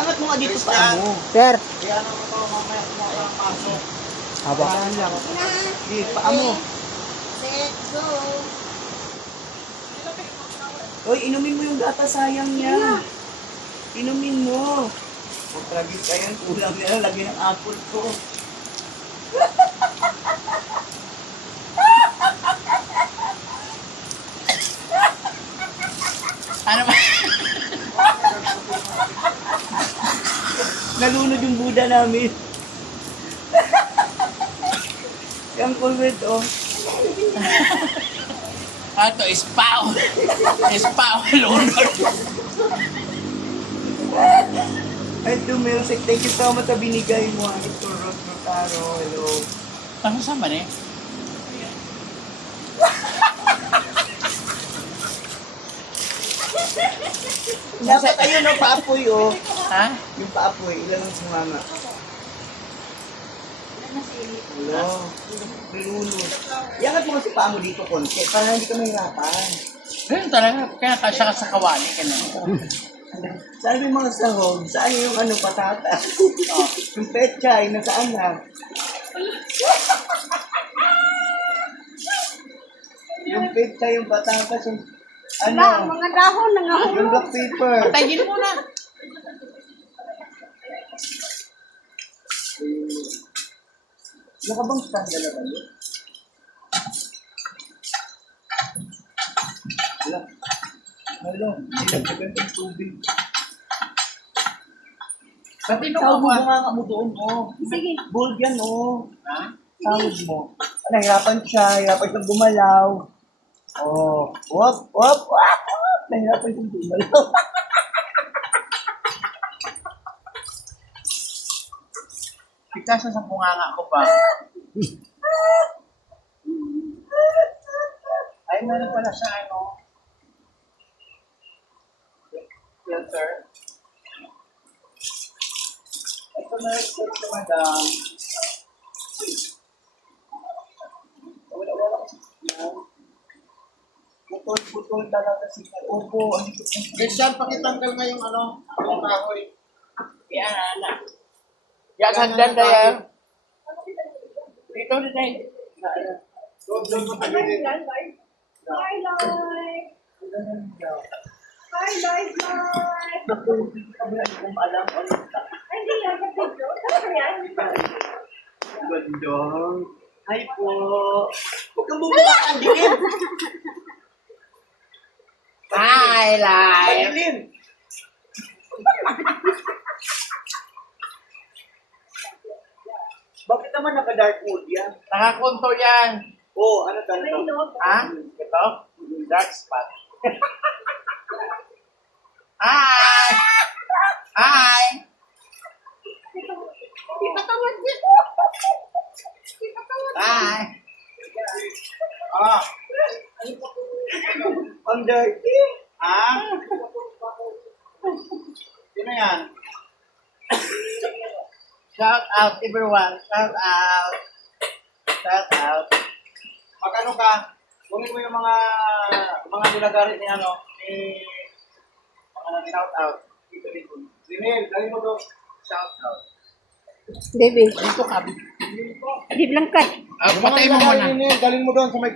Iangat mo nga dito pa mo. Sir. Kaya naman ko mamaya kumakas ang pasok. Haba. Saan lang. Di, paa mo. Set, go. Hoy, inumin mo yung gata, sayang yan. Inumin mo. Huwag tragis ka yan, kulang yan. Lagi ng apple ko. Ano ba? Nalunod yung Buddha namin. Yung kulwet, oh. Ito, ispaw. Ispaw, lunod. Ay, music. Thank you so much sa binigay mo. Ito, Rod Notaro. Hello. Ano sa man eh? Dapat ayun, oh, paapoy, oh. Ha? Yung paapoy, ilan ang sumama? Hello. Nilunod. Iangat mo kasi paa mo dito, konti, para hindi ka mahirapan. Ganun talaga. Kaya kasya ka sa kawali ka na. Saan yung mga sahog? Saan yung ano, patata? Yung petchay, nasaan na? Yung petchay, yung patatas, yung Wala, ano, mga dahon na nga. yung black paper. Tagin mo na. Nakabang stand na ba yun? Wala. Hello, nilagyan ng tubig. Pati nung Sahod mo ako. nga mo doon, oh. Sige. Bold yan, oh. Ha? Sahod mo. Nahirapan siya, hirapan siyang gumalaw. Oh, wap, wap, wap, wap. Nahirapan siyang gumalaw. Pigkasa sa bunganga ko pa. Ay, meron pala siya, ano? Filter. Ito na rin sa madam. Wala kasi siya. Putol talaga siya. Opo, ang likot ng Christian, pakitanggal nga yung ano, yung kahoy. Yan, anak. Yan, sandan tayo. Dito, dito. Doon mo tagilid. Hi, Lloyd. Hi, Lloyd. Hi, Lloyd. Kung alam, Ay, hindi yan. Kapito. Ano yan? Gandong. Hi po. Huwag kang bumaba ang dilim. Hi, live. Dilim. Bakit naman naka-dark mode yan? Nakakonto yan. Oh, ano tanong? May loob. Ha? Ito? Dark spot. Hi! Hi! Di ba tawad dito? Di ba tawad? Hi! Ah, Ang dirty. ah? Sino yan? Shout out everyone. Shout out. Shout out. Magano ka? Kunin mo yung mga nilagarit ni ano, ni Shout out. dito. Rinel, dali mo doon. Shout out. Baby. Dito ka. Di langkat. Patay mo muna. Rinel, dali mo doon sa may